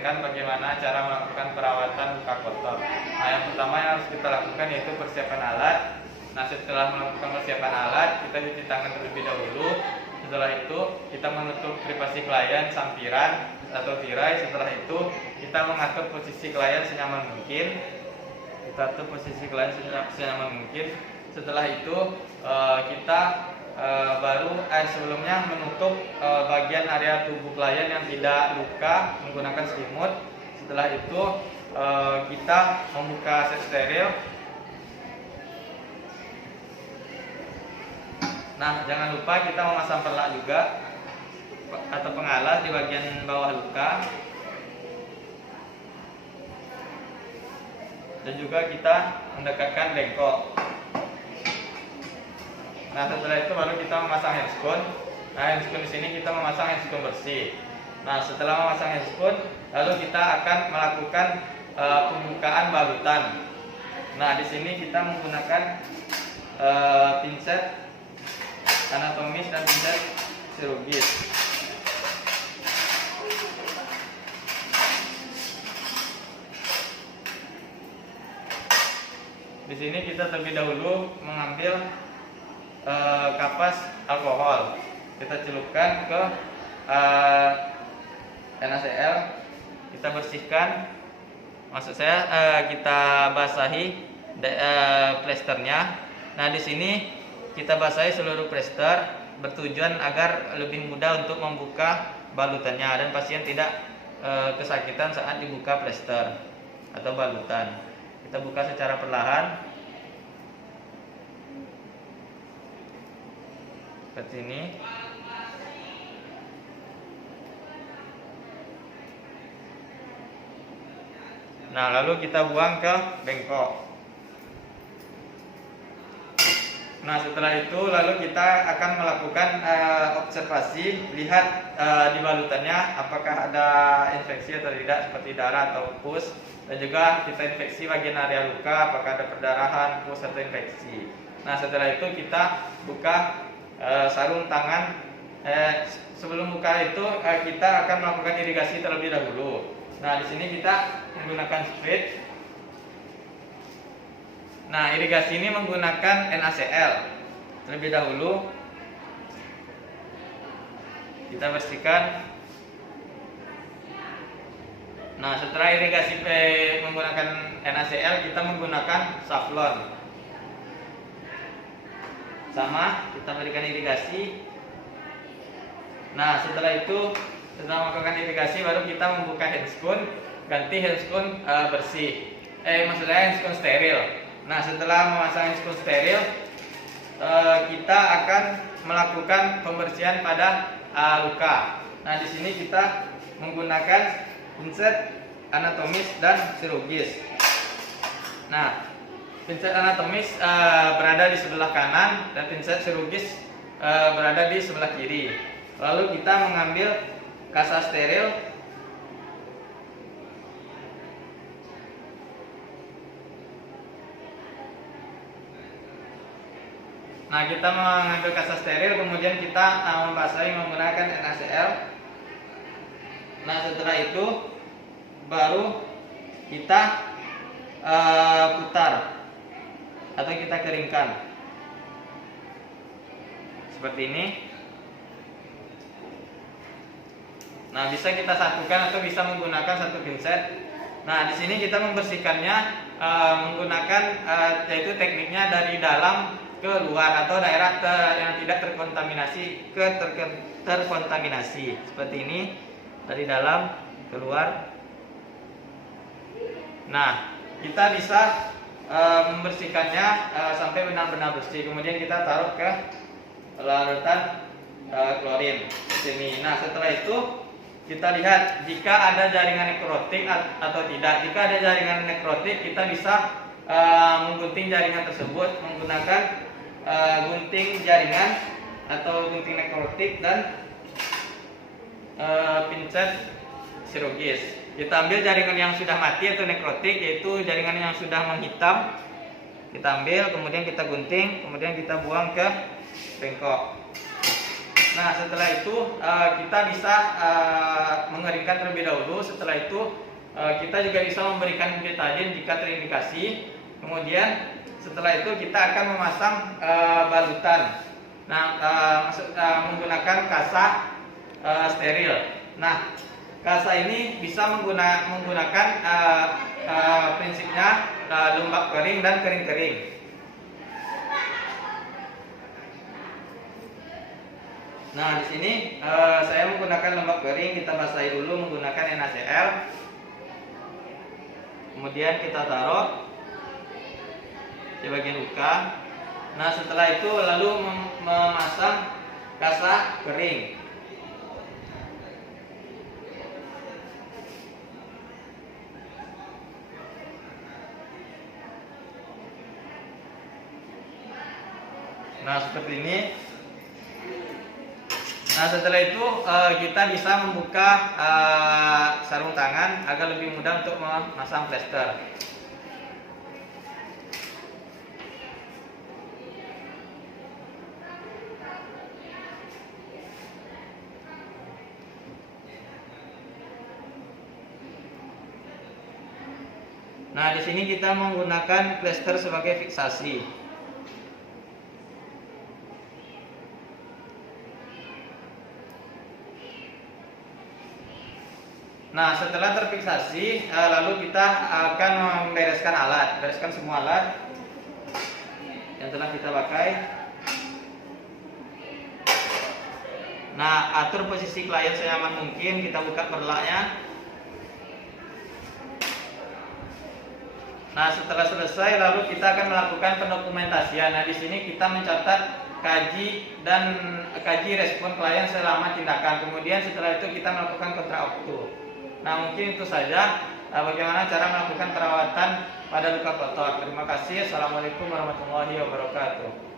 menyampaikan bagaimana cara melakukan perawatan luka kotor. Nah, yang pertama yang harus kita lakukan yaitu persiapan alat. Nah, setelah melakukan persiapan alat, kita cuci tangan terlebih dahulu. Setelah itu, kita menutup privasi klien sampiran atau tirai. Setelah itu, kita mengatur posisi klien senyaman mungkin. Kita atur posisi klien senyaman mungkin. Setelah itu, kita sebelumnya menutup bagian area tubuh klien yang tidak luka menggunakan selimut. Setelah itu, kita membuka set steril. Nah, jangan lupa kita memasang perlak juga atau pengalas di bagian bawah luka. Dan juga kita mendekatkan bengkok. Nah, setelah itu baru kita memasang handscoon. Nah, handscoon di sini kita memasang handscoon bersih. Nah, setelah memasang handscoon, lalu kita akan melakukan pembukaan balutan. Nah, di sini kita menggunakan pinset anatomis dan pinset chirurgis. Di sini kita terlebih dahulu mengambil kapas alkohol. Kita celupkan ke NaCl. Kita bersihkan. Maksud saya kita basahi plesternya. Nah, di sini kita basahi seluruh plester bertujuan agar lebih mudah untuk membuka balutannya dan pasien tidak kesakitan saat dibuka plester atau balutan. Kita buka secara perlahan seperti ini. Nah, lalu kita buang ke bengkok. Nah, setelah itu lalu kita akan melakukan observasi, lihat di balutannya apakah ada infeksi atau tidak seperti darah atau pus, dan juga kita infeksi bagian area luka apakah ada perdarahan, pus atau infeksi. Nah, setelah itu kita buka sarung tangan. Sebelum buka itu kita akan melakukan irigasi terlebih dahulu. Nah, di sini kita menggunakan sprit. Nah, irigasi ini menggunakan NaCl. Terlebih dahulu kita bersihkan. Nah, setelah irigasi menggunakan NaCl, kita menggunakan safflon. Sama, kita berikan irigasi. Nah, setelah itu, setelah melakukan irigasi, baru kita membuka handscoon, ganti handscoon bersih. Maksudnya handscoon steril. Nah, setelah memasang handscoon steril, kita akan melakukan pembersihan pada luka. Nah, di sini kita menggunakan pinset anatomis dan chirurgis. Nah, pinset anatomis berada di sebelah kanan dan pinset chirurgis berada di sebelah kiri. Lalu kita mengambil kasa steril. Nah, kita mengambil kasa steril, kemudian kita membasahi menggunakan NaCl. Nah, setelah itu baru kita putar atau kita keringkan seperti ini. Nah, bisa kita satukan atau bisa menggunakan satu pinset. Nah, di sini kita membersihkannya menggunakan yaitu tekniknya dari dalam ke luar atau daerah yang tidak terkontaminasi ke terkontaminasi seperti ini, dari dalam keluar. Nah, kita bisa membersihkannya sampai benar-benar bersih. Kemudian kita taruh ke larutan klorin di sini. Nah, setelah itu kita lihat jika ada jaringan nekrotik atau tidak. Jika ada jaringan nekrotik, kita bisa menggunting jaringan tersebut menggunakan gunting jaringan atau gunting nekrotik dan pinset chirurgis. Kita ambil jaringan yang sudah mati atau nekrotik, yaitu jaringan yang sudah menghitam. Kita ambil, kemudian kita gunting, kemudian kita buang ke bengkok. Nah, setelah itu kita bisa mengeringkan terlebih dahulu. Setelah itu kita juga bisa memberikan betadine jika terindikasi. Kemudian setelah itu kita akan memasang balutan. Nah, menggunakan kasa steril. Nah, kasa ini bisa menggunakan prinsipnya lembab kering dan kering-kering. Nah, di sini saya menggunakan lembab kering. Kita basahi dulu menggunakan NaCl. Kemudian kita taruh di bagian luka. Nah, setelah itu lalu memasang kasa kering. Nah, seperti ini. Nah, setelah itu kita bisa membuka sarung tangan agar lebih mudah untuk memasang plester. Nah, di sini kita menggunakan plester sebagai fiksasi. Nah, setelah terfiksasi, lalu kita akan membereskan alat, bereskan semua alat yang telah kita pakai. Nah, atur posisi klien senyaman mungkin, kita buka perlaknya. Nah, setelah selesai, lalu kita akan melakukan pendokumentasian. Nah, di sini kita mencatat kaji respon klien selama tindakan. Kemudian setelah itu kita melakukan kontrauto. Nah, mungkin itu saja bagaimana cara melakukan perawatan pada luka kotor. Terima kasih. Assalamualaikum warahmatullahi wabarakatuh.